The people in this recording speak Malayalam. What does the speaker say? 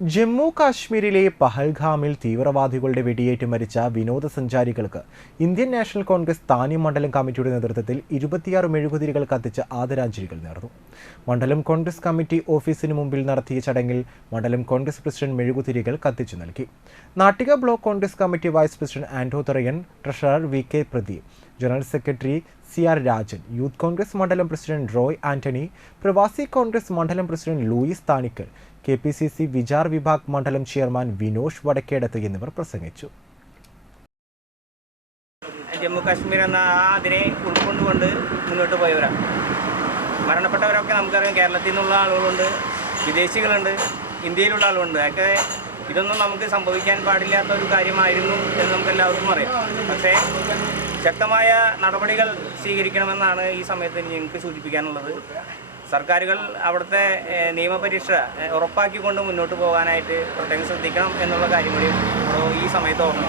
ജമ്മു കാശ്മീരിലെ പഹൽഗാമിൽ തീവ്രവാദികളുടെ വെടിയേറ്റ് മരിച്ച വിനോദസഞ്ചാരികൾക്ക് ഇന്ത്യൻ നാഷണൽ കോൺഗ്രസ് താനി മണ്ഡലം കമ്മിറ്റിയുടെ നേതൃത്വത്തിൽ 26 മെഴുകുതിരികൾ കത്തിച്ച് ആദരാഞ്ജലികൾ നേർന്നു. മണ്ഡലം കോൺഗ്രസ് കമ്മിറ്റി ഓഫീസിന് മുമ്പിൽ നടത്തിയ ചടങ്ങിൽ മണ്ഡലം കോൺഗ്രസ് പ്രസിഡന്റ് മെഴുകുതിരികൾ കത്തിച്ചു നൽകി. Nattika block Congress committee vice president Anto Tharayan, treasurer VK Pradeep, general secretary CR Rajan, youth Congress മണ്ഡലം പ്രസിഡന്റ് റോയ് ആന്റണി, പ്രവാസി കോൺഗ്രസ് മണ്ഡലം പ്രസിഡന്റ് ലൂയിസ് താണിക്കൽ, KPCC വിചാർ വിഭാഗ് മണ്ഡലം ചെയർമാൻ വിനോഷ് വടക്കേടത്ത് എന്നിവർ പ്രസംഗിച്ചു. ജമ്മു കാശ്മീർ എന്ന അതിനെ ഉൾക്കൊണ്ടുകൊണ്ട് മുന്നോട്ട് പോയവരാണ്. മരണപ്പെട്ടവരൊക്കെ നമുക്കറിയാം. കേരളത്തിൽ നിന്നുള്ള ആളുകളുണ്ട്, വിദേശികളുണ്ട്, ഇന്ത്യയിലുള്ള ആളുകളുണ്ട്. ഒക്കെ ഇതൊന്നും നമുക്ക് സംഭവിക്കാൻ പാടില്ലാത്ത ഒരു കാര്യമായിരുന്നു എന്ന് നമുക്ക് എല്ലാവർക്കും അറിയാം. പക്ഷേ ശക്തമായ നടപടികൾ സ്വീകരിക്കണമെന്നാണ് ഈ സമയത്ത് ഞങ്ങൾക്ക് സൂചിപ്പിക്കാനുള്ളത്. സർക്കാരുകൾ അവിടുത്തെ നിയമപരീക്ഷ ഉറപ്പാക്കിക്കൊണ്ട് മുന്നോട്ട് പോകാനായിട്ട് പ്രത്യേകം ശ്രദ്ധിക്കണം എന്നുള്ള കാര്യം കൂടി ഈ സമയത്ത് ഓർമ്മിപ്പിക്കും.